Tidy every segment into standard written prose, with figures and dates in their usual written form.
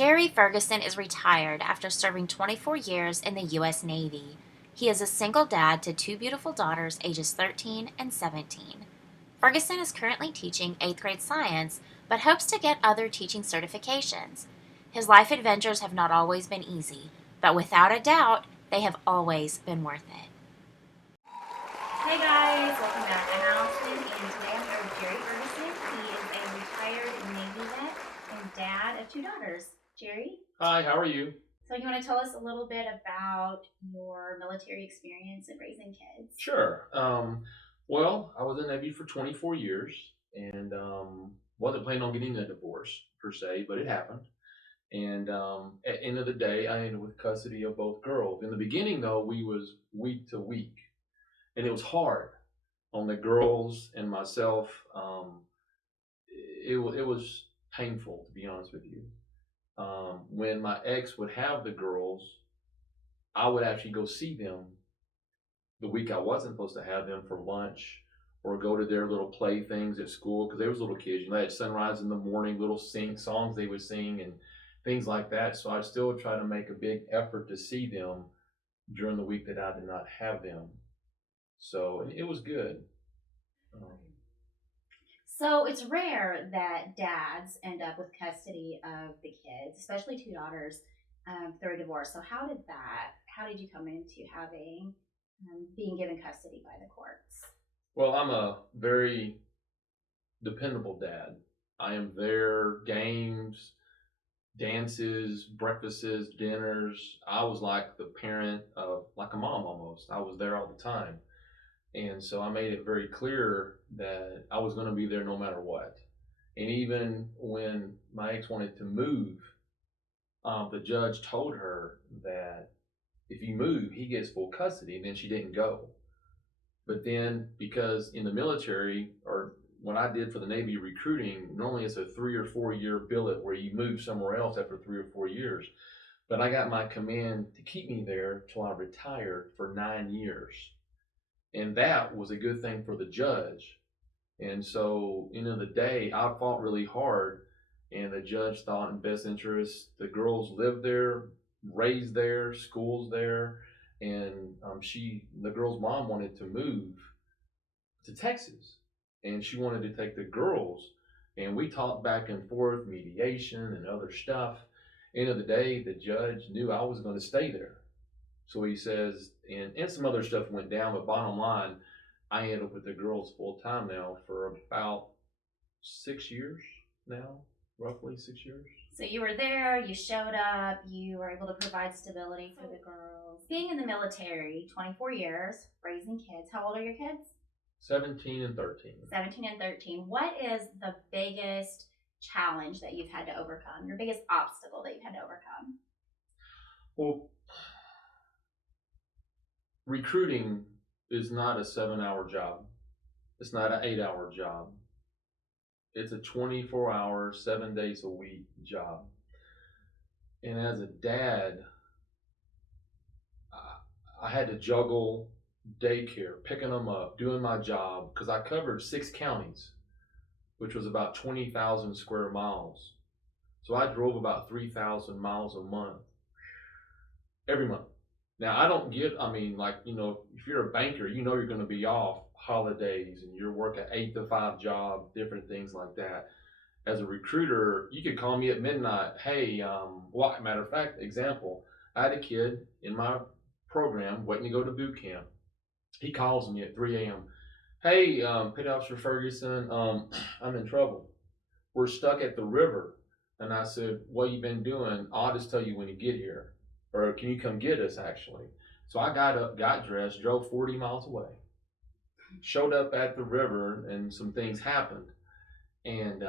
Jerry Ferguson is retired after serving 24 years in the U.S. Navy. He is a single dad to two beautiful daughters, ages 13 and 17. Ferguson is currently teaching 8th grade science, but hopes to get other teaching certifications. His life adventures have not always been easy, but without a doubt, they have always been worth it. Hey guys, welcome back. I'm Allison, and today I'm here with Jerry Ferguson. He is a retired Navy vet and dad of two daughters. Jerry? Hi, how are you? So you want to tell us a little bit about your military experience and raising kids? Sure. Well, I was in the Navy for 24 years and wasn't planning on getting a divorce per se, but it happened. And at the end of the day, I ended with custody of both girls. In the beginning, though, we was week to week, and it was hard on the girls and myself. It was painful, to be honest with you. When my ex would have the girls, I would actually go see them the week I wasn't supposed to have them for lunch or go to their little play things at school because they was little kids. You know, they had sunrise in the morning, little sing songs they would sing and things like that. So I still try to make a big effort to see them during the week that I did not have them. So it was good. Um, So it's rare that dads end up with custody of the kids, especially two daughters, through a divorce. So how did you come into having, being given custody by the courts? well, I'm a very dependable dad. I am there, games, dances, breakfasts, dinners. I was like the parent of like a mom almost. I was there all the time. And so I made it very clear that I was going to be there no matter what. And even when my ex wanted to move, the judge told her that if you move, he gets full custody. And then she didn't go. But then, because in the military, or what I did for the Navy recruiting, normally it's a 3 or 4 year billet where you move somewhere else after 3 or 4 years. But I got my command to keep me there till I retired for 9 years. And that was a good thing for the judge. And so, end of the day, I fought really hard, and the judge thought in best interest. The girls lived there, raised there, schools there, and the girl's mom wanted to move to Texas, and she wanted to take the girls. And we talked back and forth, mediation and other stuff. End of the day, the judge knew I was going to stay there. So he says, and some other stuff went down, but bottom line, I ended up with the girls full time now for about 6 years now, roughly 6 years. So you were there, you showed up, you were able to provide stability for the girls. Being in the military, 24 years, raising kids. How old are your kids? 17 and 13. 17 and 13. What is the biggest challenge that you've had to overcome? Your biggest obstacle that you've had to overcome? Well, recruiting is not a 7 hour job, it's not an 8 hour job. It's a 24-hour, 7 days a week job. And as a dad, I had to juggle daycare, picking them up, doing my job, because I covered 6 counties, which was about 20,000 square miles. So I drove about 3,000 miles a month, every month. Now, I don't get, I mean, like, if you're a banker, you're going to be off holidays and you're working 8 to 5 job, different things like that. As a recruiter, you could call me at midnight. Hey, well, matter of fact, example, I had a kid in my program waiting to go to boot camp. He calls me at 3 a.m. Hey, Petty Officer Ferguson, I'm in trouble. We're stuck at the river. And I said, what you been doing? I'll just tell you when you get here. Or can you come get us, actually? So I got up, got dressed, drove 40 miles away, showed up at the river, and some things happened. And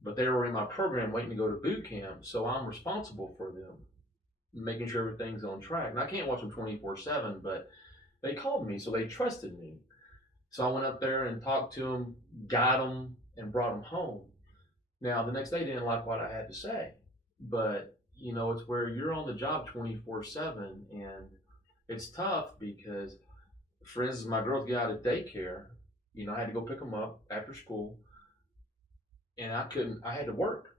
but they were in my program waiting to go to boot camp, so I'm responsible for them, making sure everything's on track. And I can't watch them 24/7, but they called me, so they trusted me. So I went up there and talked to them, got them, and brought them home. Now the next day, they didn't like what I had to say, but it's where you're on the job 24/7, and it's tough because, for instance, my girls get out of daycare. I had to go pick them up after school, and I couldn't. I had to work.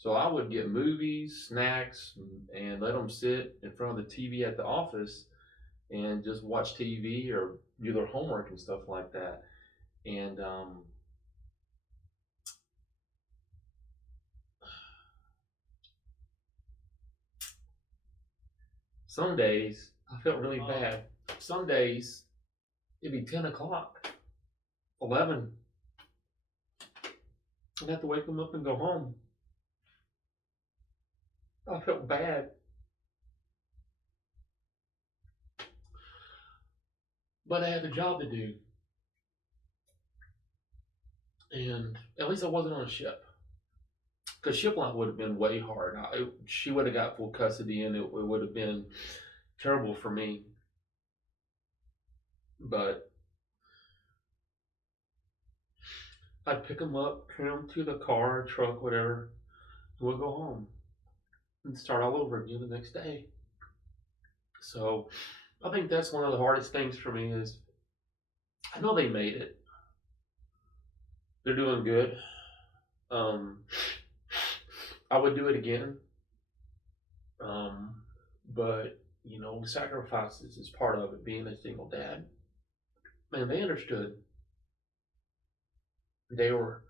So I would get movies, snacks, and let them sit in front of the TV at the office and just watch TV or do their homework and stuff like that. And some days I felt really bad. Some days it'd be 10 o'clock, 11. I'd have to wake them up and go home. I felt bad. But I had a job to do. And at least I wasn't on a ship. Because ship life would have been way hard. She would have got full custody and it would have been terrible for me. But I'd pick them up, carry them to the car, truck, whatever, and we'd go home and start all over again the next day. So I think that's one of the hardest things for me is I know they made it. They're doing good. Um, I would do it again. But sacrifices is part of it. Being a single dad, man, they understood. They were,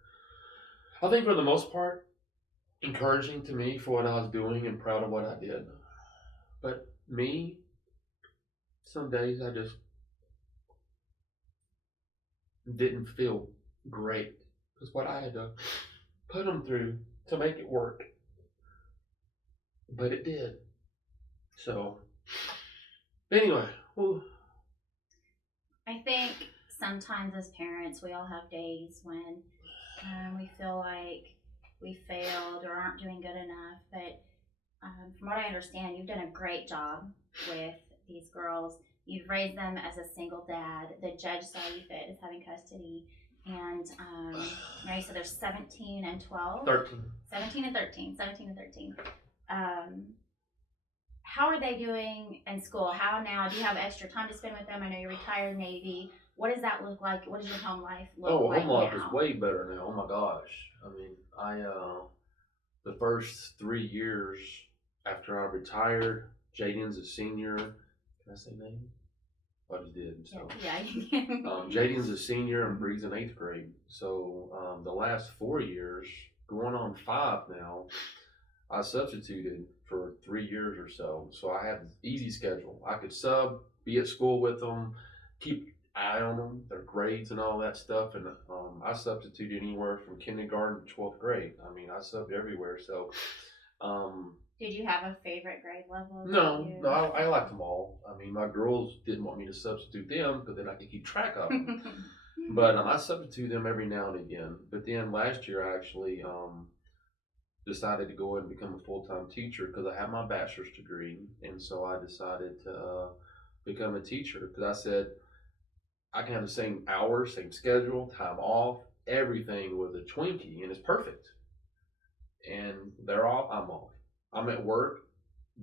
I think, for the most part, encouraging to me for what I was doing and proud of what I did. But me, some days I just didn't feel great because what I had to put them through to make it work. But it did. So, anyway, well, I think sometimes as parents, we all have days when we feel like we failed or aren't doing good enough. But from what I understand, you've done a great job with these girls. You've raised them as a single dad. The judge saw you fit as having custody. And you said they're 17 and 12? 13. 17 and 13. 17 and 13. How are they doing in school? How now? Do you have extra time to spend with them? I know you're retired Navy. What does that look like? What does your home life look like now? Home life is way better now. Oh my gosh. I mean, the first 3 years after I retired, Jaden's a senior. Can I say name? I just did. So yeah, you can. Jaden's a senior and Bree's in 8th grade. So the last 4 years, going on 5 now, I substituted for 3 years or so. So I had an easy schedule. I could sub, be at school with them, keep eye on them, their grades and all that stuff. And I substituted anywhere from kindergarten to 12th grade. I mean, I subbed everywhere. So did you have a favorite grade level? No, I liked them all. I mean, my girls didn't want me to substitute them because then I could keep track of them. But I substitute them every now and again. But then last year I actually decided to go and become a full-time teacher because I have my bachelor's degree. And so I decided to become a teacher because I said I can have the same hours, same schedule, time off, everything with a Twinkie, and it's perfect. And they're off, I'm off. I'm at work,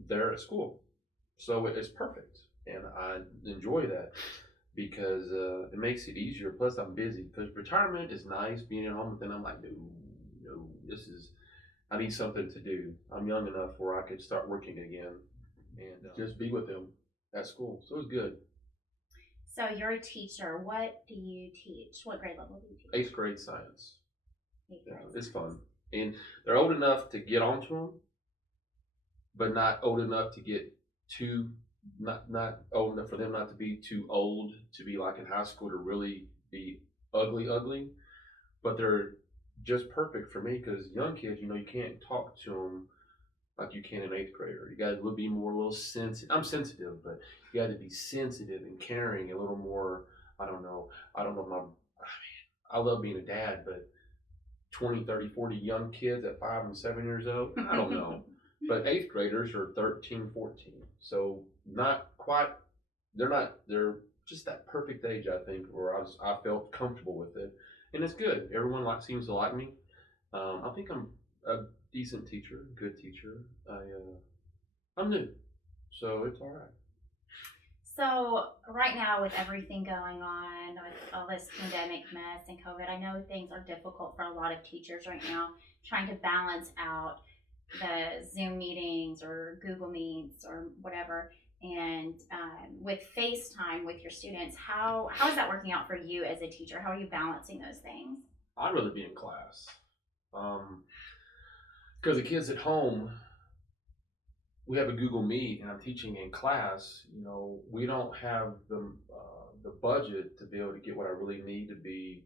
they're at school. So it's perfect. And I enjoy that because it makes it easier. Plus, I'm busy because retirement is nice being at home, but then I'm like, no, I need something to do. I'm young enough where I could start working again and just be with them at school. So it's good. So you're a teacher. What do you teach? What grade level do you teach? 8th grade science. 8th grade it's fun. And they're old enough to get onto them, but not old enough to get too, not old enough for them not to be too old to be like in high school to really be ugly. But they're just perfect for me because young kids, you can't talk to them like you can an 8th grader. You got to be more a little sensitive. I'm sensitive, but you got to be sensitive and caring a little more. I don't know. I love being a dad, but 20, 30, 40 young kids at 5 and 7 years old, I don't know. But 8th graders are 13, 14. So not quite, they're just that perfect age, I think, where I felt comfortable with it. And it's good. Everyone seems to like me. I think I'm a decent teacher, good teacher. I'm new, so it's all right. So right now with everything going on, with all this pandemic mess and COVID, I know things are difficult for a lot of teachers right now, trying to balance out the Zoom meetings or Google Meets or whatever. And with FaceTime with your students, how is that working out for you as a teacher? How are you balancing those things? I'd rather be in class. Um, because the kids at home, we have a Google Meet, and I'm teaching in class. We don't have the budget to be able to get what I really need to be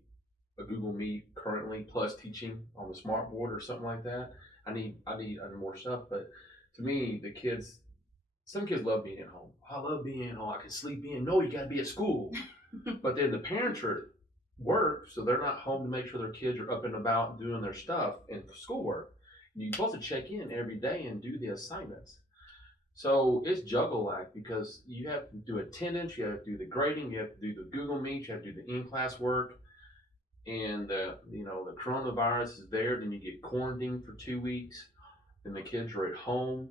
a Google Meet currently, plus teaching on the smart board or something like that. I need more stuff, but to me, some kids love being at home. I love being at home. I can sleep in. No, you got to be at school. But then the parents are at work, so they're not home to make sure their kids are up and about doing their stuff and schoolwork. You're supposed to check in every day and do the assignments. So it's juggle act because you have to do attendance, you have to do the grading, you have to do the Google Meet, you have to do the in-class work, and the coronavirus is there. Then you get quarantined for 2 weeks, and the kids are at home.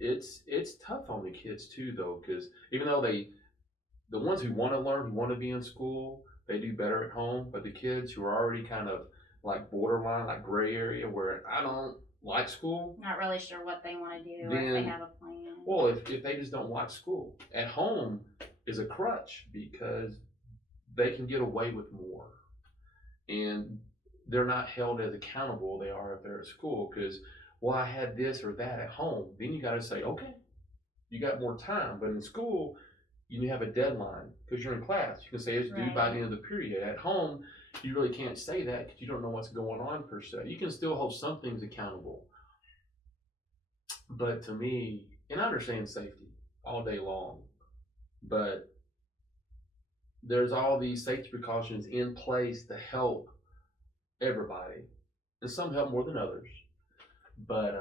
It's tough on the kids too, though, because even though the ones who want to learn, who want to be in school, they do better at home. But the kids who are already kind of like borderline, like gray area, where I don't like school, Not really sure what they want to do or if they then have a plan. well, if they just don't like school, at home is a crutch because they can get away with more, and they're not held as accountable they are if they're at school. Because, well, I had this or that at home. Then you got to say, okay, you got more time. But in school, you have a deadline because you're in class. You can say it's due by the end of the period. At home, you really can't say that because you don't know what's going on per se. You can still hold some things accountable, but to me, and I understand safety all day long, but there's all these safety precautions in place to help everybody, and some help more than others. But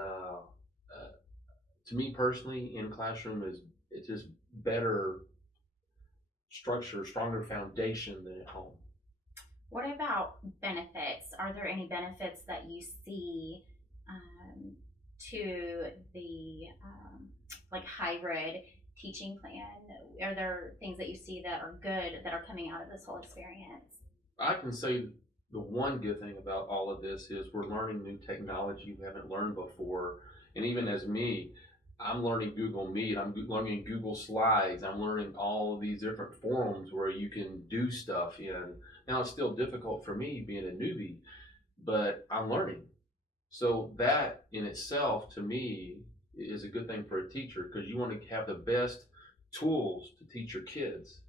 to me personally, in classroom is it's just better structure, stronger foundation than at home. What about benefits? Are there any benefits that you see to the like hybrid teaching plan? Are there things that you see that are good that are coming out of this whole experience? I can say the one good thing about all of this is we're learning new technology we haven't learned before. And even as me, I'm learning Google Meet, I'm learning Google Slides, I'm learning all of these different forums where you can do stuff in. Now it's still difficult for me being a newbie, but I'm learning. So that in itself, to me, is a good thing for a teacher because you want to have the best tools to teach your kids,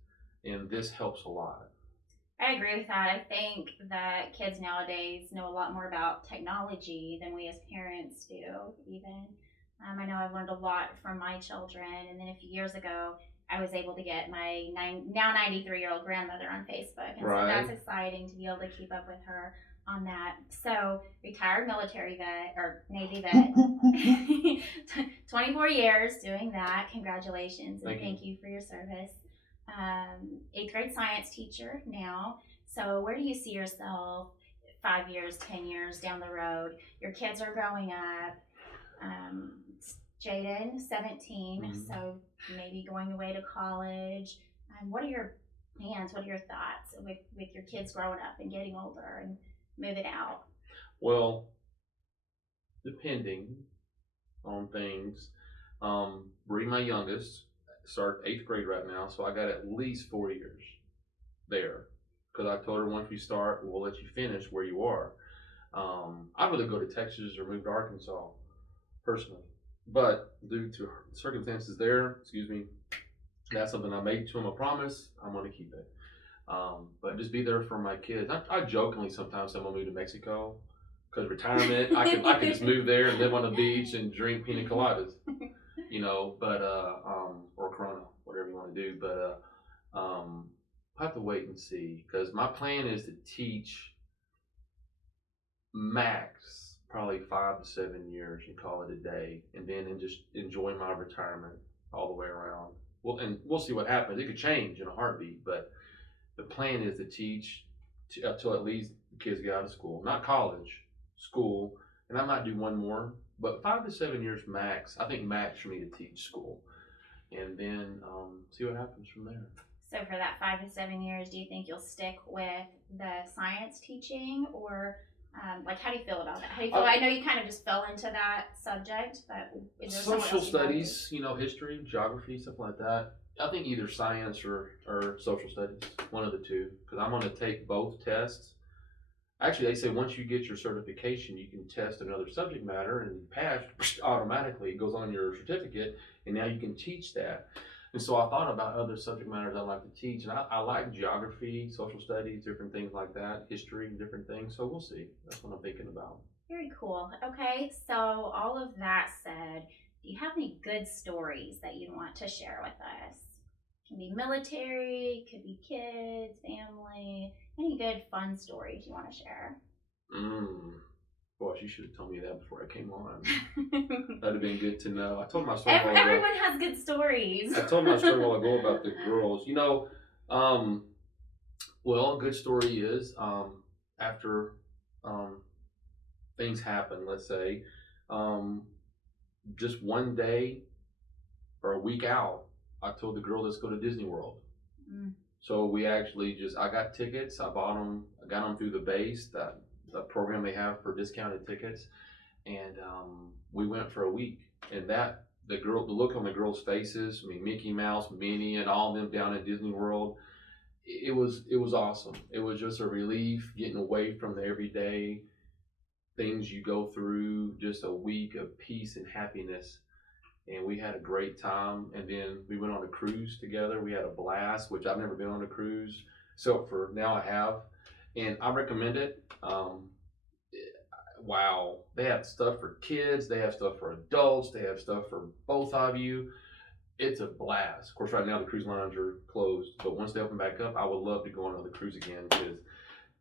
and this helps a lot. I agree with that. I think that kids nowadays know a lot more about technology than we as parents do, even. I know I've learned a lot from my children. And then a few years ago, I was able to get my now 93-year-old grandmother on Facebook. And so that's exciting to be able to keep up with her on that. So, retired military vet or Navy vet, 24 years doing that. Congratulations and thank you for your service. Eighth grade science teacher now. So, where do you see yourself 5 years, 10 years down the road? Your kids are growing up. Jaden, 17, so maybe going away to college. What are your plans? What are your thoughts with your kids growing up and getting older and moving out? Well, depending on things, Bree, my youngest, start 8th grade right now, so I got at least 4 years there. Because I told her once we start, we'll let you finish where you are. I'd rather go to Texas or move to Arkansas, personally. But due to circumstances there, excuse me, that's something I made to him a promise. I'm going to keep it. But just be there for my kids. I jokingly sometimes say I'm going to move to Mexico because retirement, I can just move there and live on the beach and drink pina coladas, but or Corona, whatever you want to do. But I'll have to wait and see because my plan is to teach max probably 5 to 7 years and call it a day, and then just enjoy my retirement all the way around. Well, and we'll see what happens. It could change in a heartbeat, but the plan is to teach till at least the kids get out of school, not college, school, and I might do one more, but 5 to 7 years max. I think max for me to teach school, and then see what happens from there. So for that 5 to 7 years, do you think you'll stick with the science teaching, or Like, how do you feel about that? How do you feel? I know you kind of just fell into that subject, but is there somewhere Social else you'd like to? studies, history, geography, stuff like that. I think either science or social studies, one of the two, because I'm going to take both tests. Actually, they say once you get your certification, you can test another subject matter and you pass automatically. It goes on your certificate, and now you can teach that. And so I thought about other subject matters I'd like to teach, and I like geography, social studies, different things like that, history, different things. So we'll see. That's what I'm thinking about. Very cool. Okay, so all of that said, do you have any good stories that you want to share with us? Can be military, could be kids, family. Any good fun stories you want to share? Gosh, you should have told me that before I came on. That'd have been good to know. I told my story a while ago. Everyone has good stories. I told my story a while ago about the girls. Well, a good story is after things happen, let's say, just one day or a week out, I told the girl, let's go to Disney World. Mm. So we actually I got tickets. I bought them. I got them through the base, the program they have for discounted tickets. And we went for a week. And the look on the girls' faces, I mean, Mickey Mouse, Minnie, and all of them down at Disney World, it was awesome. It was just a relief getting away from the everyday things you go through, just a week of peace and happiness. And we had a great time. And then we went on a cruise together. We had a blast, which I've never been on a cruise. So for now I have. And I recommend it. Wow. They have stuff for kids. They have stuff for adults. They have stuff for both of you. It's a blast. Of course, right now the cruise lines are closed. But once they open back up, I would love to go on another cruise again because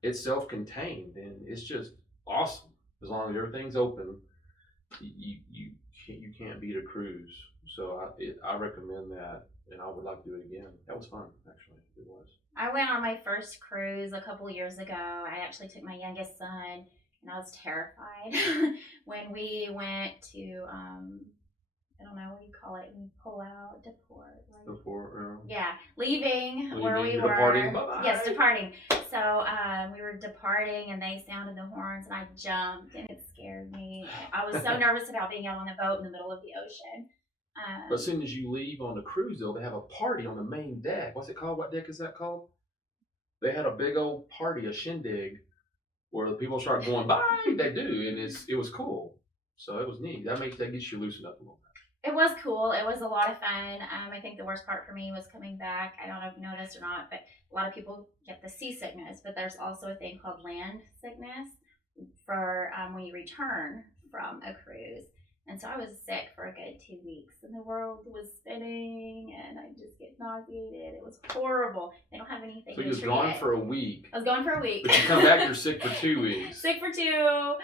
it's self-contained and it's just awesome. As long as everything's open, you can't beat a cruise. So I recommend that, and I would like to do it again. That was fun, actually. It was. I went on my first cruise a couple years ago. I actually took my youngest son, and I was terrified when we went to I don't know what you call it when you pull out, deport. Right? Deport, yeah, leaving where we were. Departing. Bye-bye. Yes, departing. So we were departing, and they sounded the horns, and I jumped, and it scared me. I was so nervous about being out on the boat in the middle of the ocean. But as soon as you leave on the cruise, though, they have a party on the main deck. What's it called? What deck is that called? They had a big old party, a shindig, where the people start going by. They do, and it was cool. So it was neat. That gets you loosened up a little bit. It was cool. It was a lot of fun. I think the worst part for me was coming back. I don't know if you know this or not, but a lot of people get the seasickness, but there's also a thing called land sickness for when you return from a cruise. And so I was sick for a good 2 weeks, and the world was spinning, and I just get nauseated. It was horrible. They don't have anything. So you was gone for a week. I was gone for a week. But you come back, you're sick for 2 weeks. Sick for 2.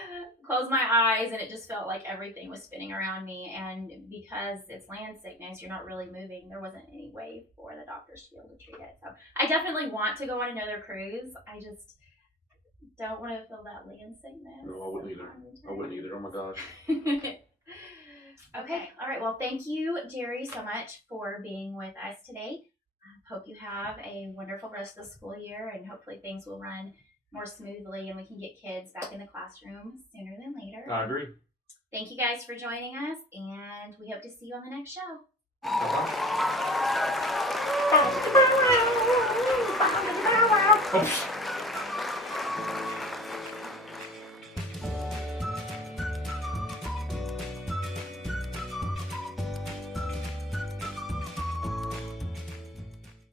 Closed my eyes, and it just felt like everything was spinning around me. And because it's land sickness, you're not really moving. There wasn't any way for the doctors to be able to treat it. So I definitely want to go on another cruise. I just don't want to feel that land sickness. No, I wouldn't either. Oh my gosh. Okay. All right. Well, thank you, Jerry, so much for being with us today. Hope you have a wonderful rest of the school year, and hopefully things will run more smoothly and we can get kids back in the classroom sooner than later. I agree. Thank you guys for joining us, and we hope to see you on the next show. Bye-bye.